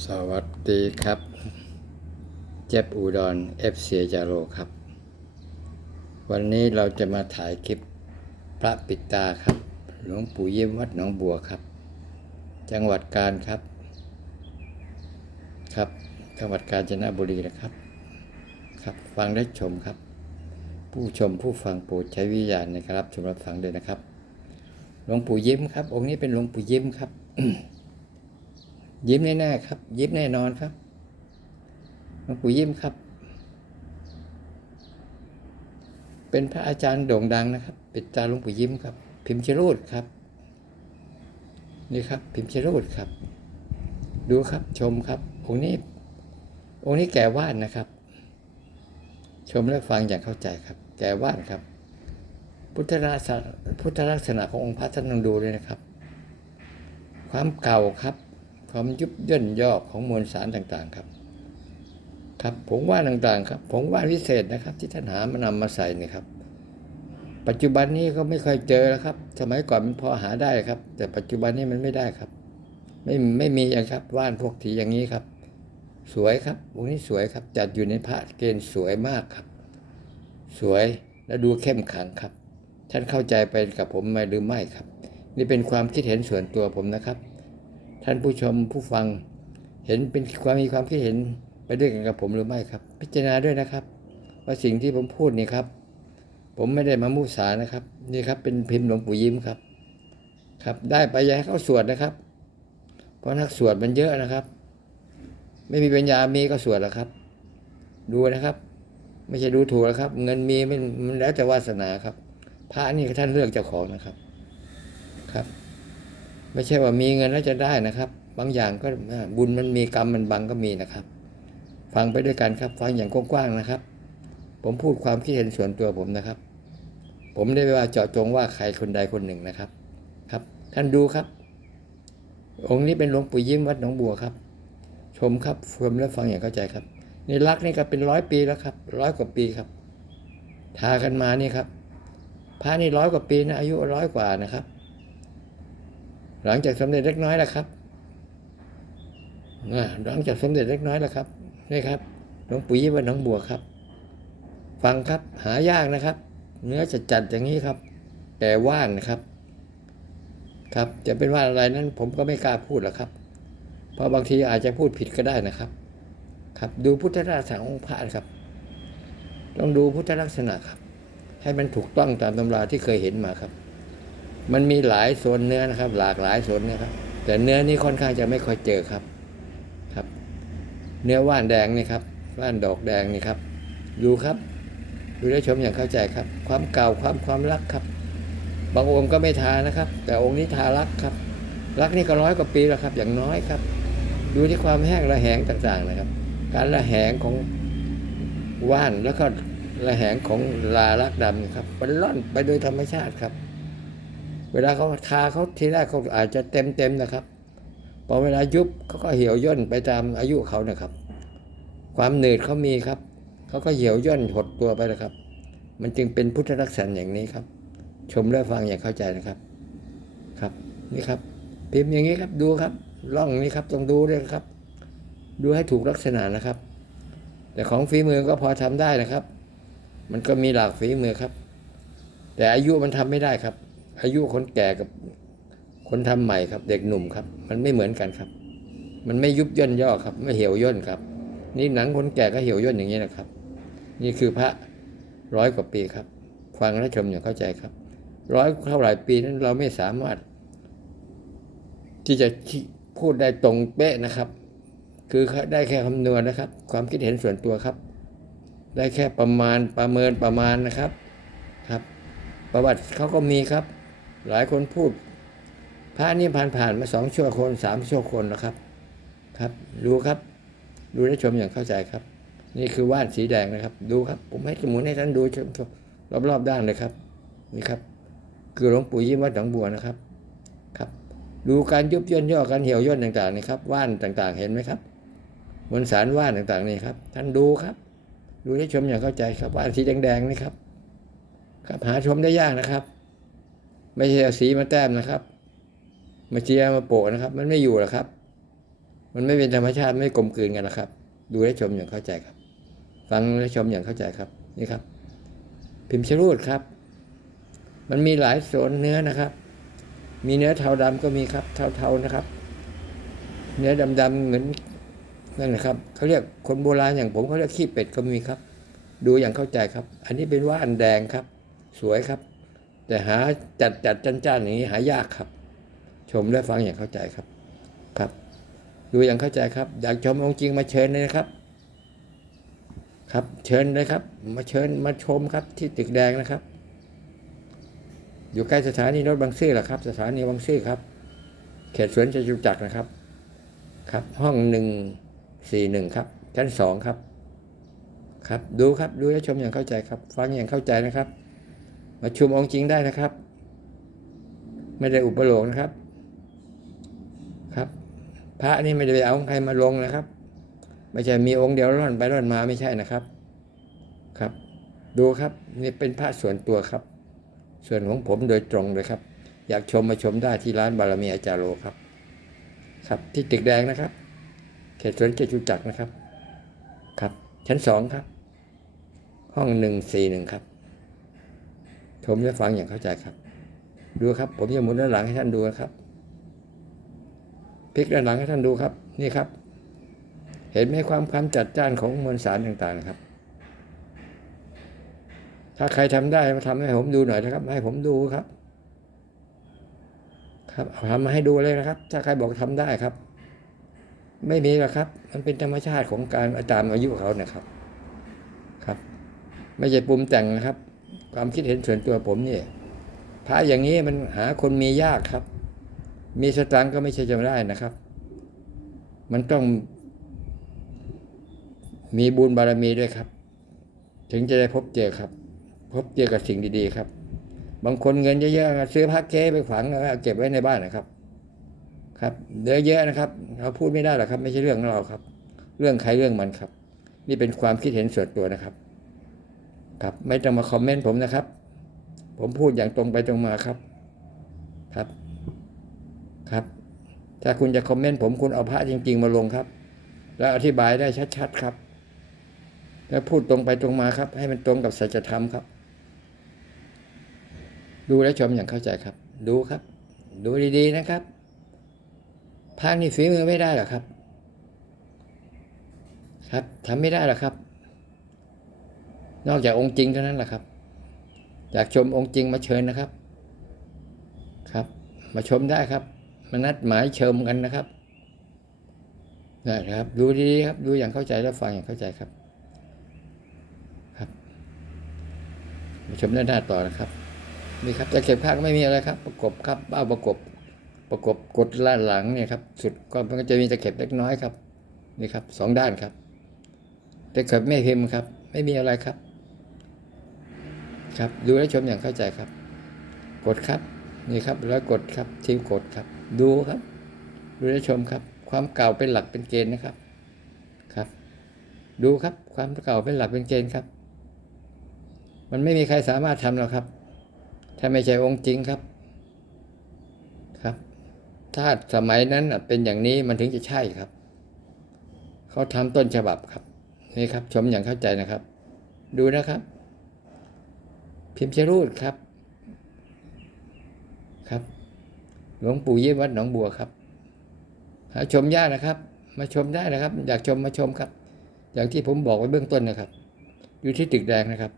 สวัสดีครับ เจ็บอุดรเอฟซีจาโรครับ วันนี้เราจะมาถ่ายคลิปพระปิดตาครับ หลวงปู่เยี่ยมวัดหนองบัวครับ จังหวัดกาญครับ ครับ จังหวัดกาญจนบุรีนะครับ ครับฟังได้ชมครับ ผู้ชมผู้ฟังโปรดใช้วิญญาณในการรับชมรับฟังด้วยนะครับ หลวงปู่ยิ้มครับ องค์นี้เป็นหลวงปู่ยิ้มครับ ยิ้มแน่ๆครับ ยิ้มแน่นอนครับหลวงปู่ยิ้มครับ เป็นพระอาจารย์โด่งดังนะครับ เปิดตาหลวงปู่ยิ้มครับ พิมพ์ชรูดครับ นี่ครับ พิมพ์ชรูดครับ ดูครับชมครับองค์นี้องค์นี้แก่วานนะครับ ชมและฟังอย่างเข้าใจครับ แก่วานครับ พุทธลักษณะพุทธลักษณะขององค์พระท่านต้องดูเลยนะครับ ความเก่าครับ ความยุบย่นย่อของมวลสารต่างๆครับ ครับผงว่านต่างๆครับผงว่านวิเศษนะครับ ที่ท่านหามานำมาใส่นี่ครับ ปัจจุบันนี้ก็ไม่ค่อยเจอแล้วครับ สมัยก่อนมันพอหาได้ครับ แต่ปัจจุบันนี้มันไม่ได้ครับ ไม่ไม่มีอย่างครับว่านพวกถีอย่างนี้ครับ สวยครับวงนี้สวยครับจัดอยู่ในพระเกณฑ์สวยมากครับ สวยและดูเข้มขังครับ ท่านเข้าใจไปกับผมไหมหรือไม่ครับ นี่เป็นความคิดเห็นส่วนตัวผมนะครับ ท่านผู้ชมผู้ฟัง เห็นเป็นความมีความคิดเห็นไปด้วยกันกับผมหรือไม่ครับ พิจารณาด้วยนะครับ ว่าสิ่งที่ผมพูดนี่ครับ ผมไม่ได้มามุสานะครับ นี่ครับเป็นพิมพ์หลวงปู่ยิ้มครับ ครับ ได้ไปอยาให้เขาสวดนะครับ เพราะนักสวดมันเยอะนะครับ ไม่มีปัญญามีก็สวดแล้วครับ ดูนะครับ ไม่ใช่ดูถูกนะครับ เงินมีมันมันแล้วแต่วาสนาครับพระนี่ท่านเลือกเจ้าของนะครับครับ ไม่ใช่ว่ามีเงินแล้วจะได้นะครับ บางอย่างก็บุญมันมีกรรมมันบังก็มีนะครับ ฟังไปด้วยกันครับ ฟังอย่างกว้างๆนะครับ ผมพูดความคิดเห็นส่วนตัวผมนะครับ ผมไม่ได้ว่าเจาะจงว่าใครคนใดคนหนึ่งนะครับ ครับ ท่านดูครับ องค์นี้เป็นหลวงปู่ยิ้มวัดหนองบัวครับ ชมครับชมและฟังอย่างเข้าใจครับในรักนี่ก็เป็นร้อยปีแล้วครับร้อยกว่าปีครับ ทากันมานี่ครับพระนี่ร้อยกว่าปีนะอายุร้อยกว่านะครับ หลังจากสมเด็จเล็กน้อยแล้วครับหลังจากสมเด็จเล็กน้อยแล้วครับนี่ครับหลวงปู่ยิ้มวัดหนองบัวครับ ฟังครับหายากนะครับ เนื้อจะจัดอย่างนี้ครับ แต่ว่านนะครับ ครับจะเป็นว่านอะไรนั้น ผมก็ไม่กล้าพูดหรอกครับ เพราะบางทีอาจจะพูดผิดก็ได้นะครับ ครับดูพุทธลักษณะองพระครับ ต้องดูพุทธลักษณะครับ ให้มันถูกต้องตามตำราที่เคยเห็นมาครับ มันมีหลายโซนเนื้อนะครับ หลากหลายโซนนะครับ แต่เนื้อนี้ค่อนข้างจะไม่ค่อยเจอครับครับ เนื้อว่านแดงนี่ครับว่านดอกแดงนี่ครับ ดูครับ ดูได้ชมอย่างเข้าใจครับ ความเก่าความความรักครับ บางองค์ก็ไม่ทานะครับ แต่องค์นี้ทารักครับ รักนี่ก็ร้อยกว่าปีแล้วครับ อย่างน้อยครับ ดูที่ความแห้งระแหงต่างๆนะครับ การระแหงของว่านแล้วก็ระแหงของลาลักดำนะครับมันล่อนไปโดยธรรมชาติครับ เวลาเขาทาเขาทีแรกเขาอาจจะเต็มเต็มๆนะครับ พอเวลายุบเขาก็เหี่ยวย่นไปตามอายุเขานะครับ ความหนืดเขามีครับ เขาก็เหี่ยวย่นหดตัวไปนะครับ มันจึงเป็นพุทธลักษณะอย่างนี้ครับ ชมและฟังอย่างเข้าใจนะครับ ครับนี่ครับ พิมพ์อย่างนี้ครับดูครับร่องนี้ครับต้องดูด้วยครับ ดูให้ถูกลักษณะนะครับ แต่ของฝีมือก็พอทำได้นะครับ มันก็มีหลากฝีมือครับ แต่อายุมันทำไม่ได้ครับ อายุคนแก่กับคนทำใหม่ครับ เด็กหนุ่มครับ มันไม่เหมือนกันครับ มันไม่ยุบย่นย่อครับ ไม่เหี่ยวย่นครับ นี่หนังคนแก่ก็เหี่ยวย่นอย่างนี้นะครับ นี่คือพระร้อยกว่าปีครับ ฟังและชมอย่างเข้าใจครับร้อยเท่าไหร่ปีนั้นเราไม่สามารถ ที่จะพูดได้ตรงเป๊ะนะครับ คือได้แค่คำนวณนะครับ ความคิดเห็นส่วนตัวครับ ได้แค่ประมาณประเมินประมาณนะครับครับ ประวัติเขาก็มีครับ หลายคนพูด พระนี่ผ่านผ่านมาสองชั่วคนสามชั่วคนนะครับ ครับดูครับ ดูและชมอย่างเข้าใจครับ นี่คือว่านสีแดงนะครับ ดูครับ ผมให้หมุนให้ท่านดูชมรอบๆด้านเลยครับนี่ครับ คือหลวงปู่ยิ้มวัดหนองบัวนะครับ ครับ ดูการยุบย่นย่อการเหี่ยวย่นต่างๆนี่ครับว่านต่างๆ เห็นไหมครับมวลสารว่านต่างๆนี่ครับ ท่านดูครับ ดูให้ชมอย่างเข้าใจครับว่านสีแดงๆนี่ครับ ครับหาชมได้ยากนะครับ ไม่ใช่เอาสีมาแต้มนะครับ มาเจียมาโปะนะครับ มันไม่อยู่หรอกครับ มันไม่เป็นธรรมชาติไม่กลมกลืนกันนะครับ ดูและชมอย่างเข้าใจครับ ฟังและชมอย่างเข้าใจครับนี่ครับ พิมพ์ชรูดครับ มันมีหลายโซนเนื้อนะครับ มีเนื้อเทาดำก็มีครับ เทาๆนะครับ เนื้อดำๆเหมือนนั่นนะครับเขาเรียกคนโบราณอย่างผมเขาเรียกขี้เป็ดก็มีครับ ดูอย่างเข้าใจครับ อันนี้เป็นว่านแดงครับ สวยครับ แต่หาจัดจัดจ้านจ้านๆอย่างนี้หายากครับ ชมและฟังอย่างเข้าใจครับครับ ดูอย่างเข้าใจครับ อยากชมองค์จริงมาเชิญเลยนะครับ ครับเชิญเลยครับ มาเชิญมาชมครับที่ตึกแดงนะครับ อยู่ใกล้สถานีรถบางซื่อแหละครับ สถานีบางซื่อครับ เขตสวนจตุจักรนะครับ ครับ ห้องหนึ่งสี่หนึ่งครับ ชั้นสองครับ ครับดูครับดูและชมอย่างเข้าใจครับ ฟังอย่างเข้าใจนะครับ มาชมองค์จริงได้นะครับ ไม่ได้อุปโลกนะครับ ครับ พระนี่ไม่ได้ไปเอาใครมาลงนะครับ ไม่ใช่มีองค์เดียวร่อนไปร่อนมาไม่ใช่นะครับครับ ดูครับนี่เป็นพระส่วนตัวครับ ส่วนของผมโดยตรงเลยครับ อยากชมมาชมได้ที่ร้านบารมีอาจารย์โลครับ ครับที่ตึกแดงนะครับ เขตสวนเจตุจักรนะครับ ครับ ชั้นสองครับ ห้องหนึ่งสี่หนึ่งครับ ชมและฟังอย่างเข้าใจครับ ดูครับ ผมจะหมุนด้านหลังให้ท่านดูนะครับพลิกด้านหลังให้ท่านดูครับ นี่ครับ เห็นไหมความความจัดจ้านของมวลสารต่างๆนะครับ ถ้าใครทำได้มาทำให้ผมดูหน่อยนะครับ ให้ผมดูครับ ครับเอาทำมาให้ดูเลยนะครับ ถ้าใครบอกทำได้ครับ ไม่มีหรอกครับ มันเป็นธรรมชาติของการตามอายุเขานะครับ ครับ ไม่ใช่ปรุมแต่งนะครับ ความคิดเห็นส่วนตัวผมเนี่ยพระอย่างนี้มันหาคนมียากครับ มีสตางค์ก็ไม่ใช่จะได้นะครับ มันต้อง มีบุญบารมีด้วยครับ ถึงจะได้พบเจอครับ พบเจอกับสิ่งดีๆครับ บางคนเงินเยอะๆซื้อพระเก๊ไปฝังแล้วเอาเก็บไว้ในบ้านนะครับ ครับเยอะเยอะนะครับเราพูดไม่ได้หรอกครับ ไม่ใช่เรื่องของเราครับ เรื่องใครเรื่องมันครับ นี่เป็นความคิดเห็นส่วนตัวนะครับ ครับ ไม่ต้องมาคอมเมนต์ผมนะครับ ผมพูดอย่างตรงไปตรงมาครับ ครับ ครับ ถ้าคุณจะคอมเมนต์ผมคุณเอาพระจริง ๆ มาลงครับ แล้วอธิบายได้ชัดๆครับ แล้วพูดตรงไปตรงมาครับ ให้มันตรงกับสัจธรรมครับ ดูและชมอย่างเข้าใจครับ ดูครับ ดูดีๆนะครับพระนี่ฝีมือไม่ได้หรอกครับ ครับทำไม่ได้หรอกครับ นอกจากองค์จริงเท่านั้นแหละครับ อยากชมองค์จริงมาเชิญนะครับ ครับ มาชมได้ครับ มานัดหมายเชิมกันนะครับนะครับ ดูดีๆครับ ดูอย่างเข้าใจแล้วฟังอย่างเข้าใจครับ ครับ มาชมด้านหน้าต่อนะครับ นี่ครับตะเข็บข้างไม่มีอะไรครับ ประกบครับเบ้าประกบ ประกบกดล่านหลังเนี่ยครับ สุดก็มันก็จะมีตะเข็บเล็กน้อยครับ นี่ครับสองด้านครับตะเข็บไม่พิมพ์ครับ ไม่มีอะไรครับ ครับ ดูและชมอย่างเข้าใจครับ กดครับ นี่ครับ แล้วกดครับทีมกดครับ ดูครับ ดูและชมครับ ความเก่าเป็นหลักเป็นเกณฑ์นะครับ ครับ ดูครับ ความเก่าเป็นหลักเป็นเกณฑ์ครับ มันไม่มีใครสามารถทำหรอกครับ ถ้าไม่ใช่องค์จริงครับ ครับ ถ้าสมัยนั้นเป็นอย่างนี้มันถึงจะใช่ครับ เขาทำต้นฉบับครับ นี่ครับ ชมอย่างเข้าใจนะครับ ดูนะครับ พิมพ์ชรูดครับ ครับ หลวงปู่เยี่ยมวัดหนองบัวครับหาชมยากนะครับ มาชมได้นะครับ อยากชมมาชมครับ อย่างที่ผมบอกไว้เบื้องต้นนะครับ อยู่ที่ตึกแดงนะครับ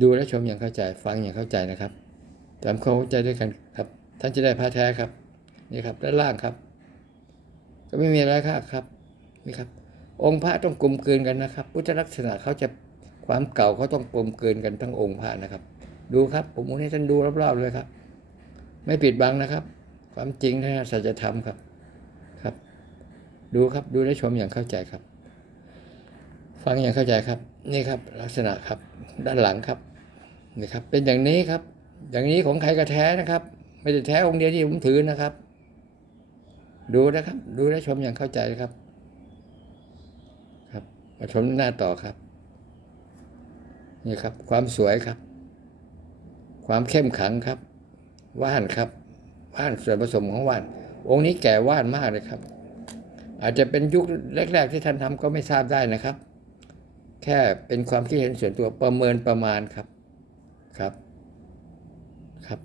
ดูและชมอย่างเข้าใจ ฟังอย่างเข้าใจนะครับทำความเข้าใจด้วยกันครับ ท่านจะได้พระแท้ครับ นี่ครับด้านล่างครับ ก็ไม่มีอะไรครับครับนี่ครับ องค์พระต้องกลมกลืนกันนะครับ พุทธลักษณะเขาจะ ความเก่าเขาต้องกลมกลืนกันทั้งองค์พระนะครับ ดูครับ ผมให้ท่านดูรอบๆเลยครับ ไม่ปิดบังนะครับ ความจริงนะสัจธรรมครับครับ ดูครับดูและชมอย่างเข้าใจครับ ฟังอย่างเข้าใจครับ นี่ครับ ลักษณะครับ ด้านหลังครับนี่ครับ เป็นอย่างนี้ครับ อย่างนี้ของใครก็แท้นะครับ ไม่ได้แท้องค์เดียวที่ผมถือนะครับ ดูนะครับ ดูและชมอย่างเข้าใจครับ ครับมาชมหน้าต่อครับ นี่ครับ ความสวยครับ ความเข้มขังครับ ว่านครับ ว่านส่วนผสมของว่าน องค์นี้แก่ว่านมากเลยครับ อาจจะเป็นยุคแรก ๆ ที่ท่านทำก็ไม่ทราบได้นะครับ แค่เป็นความคิดเห็นส่วนตัวประเมินประมาณครับครับครับ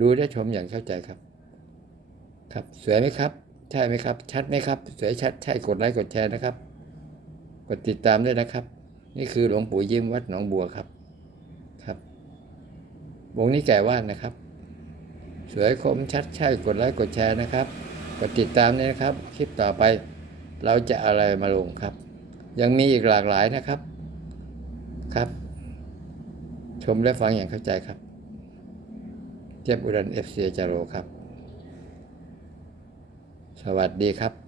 ดูได้ชมอย่างเข้าใจครับ ครับสวยไหมครับ ใช่ไหมครับ ชัดไหมครับ สวยชัดใช่กดไลค์กดแชร์นะครับ กดติดตามด้วยนะครับ นี่คือหลวงปู่ยิ้มวัดหนองบัวครับครับ วงนี้แก่ว่านนะครับ สวยคมชัดใช่กดไลค์กดแชร์นะครับ กดติดตามด้วยนะครับ คลิปต่อไปเราจะอะไรมาลงครับ ยังมีอีกหลากหลายนะครับครับ ชมและฟังอย่างเข้าใจครับ เจ็บอุดันเอฟซีจาโรครับ สวัสดีครับ